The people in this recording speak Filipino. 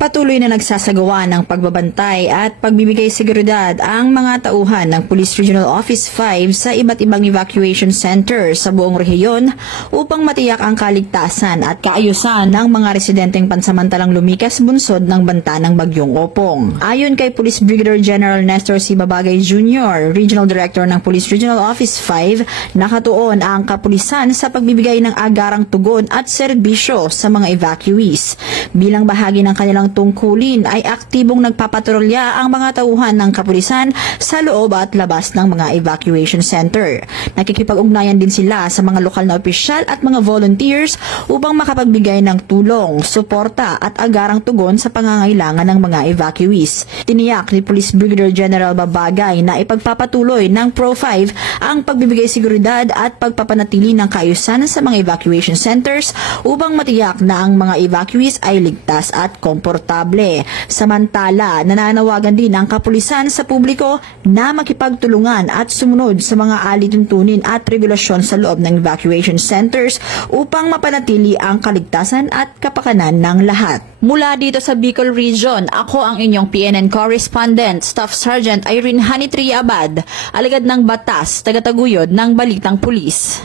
Patuloy na nagsasagawa ng pagbabantay at pagbibigay seguridad ang mga tauhan ng Police Regional Office 5 sa iba't ibang evacuation center sa buong rehiyon upang matiyak ang kaligtasan at kaayusan ng mga residenteng pansamantalang lumikas bunsod ng banta ng Bagyong Opong. Ayon kay Police Brigadier General Nestor C. Babagay Jr., Regional Director ng Police Regional Office 5, nakatuon ang kapulisan sa pagbibigay ng agarang tugon at serbisyo sa mga evacuees. Bilang bahagi ng kanilang tungkulin ay aktibong nagpapatrolya ang mga tauhan ng kapulisan sa loob at labas ng mga evacuation center. Nakikipag-ugnayan din sila sa mga lokal na opisyal at mga volunteers upang makapagbigay ng tulong, suporta at agarang tugon sa pangangailangan ng mga evacuees. Tiniyak ni Police Brigadier General Babagay na ipagpapatuloy ng Pro 5 ang pagbibigay seguridad at pagpapanatili ng kaayusan sa mga evacuation centers upang matiyak na ang mga evacuees ay ligtas at komportable. Samantala, nananawagan din ang kapulisan sa publiko na makipagtulungan at sumunod sa mga alituntunin at regulasyon sa loob ng evacuation centers upang mapanatili ang kaligtasan at kapakanan ng lahat. Mula dito sa Bicol Region, ako ang inyong PNN correspondent, Staff Sergeant Irene Hanitri Abad, alagad ng batas, tagataguyod ng Balitang Pulis.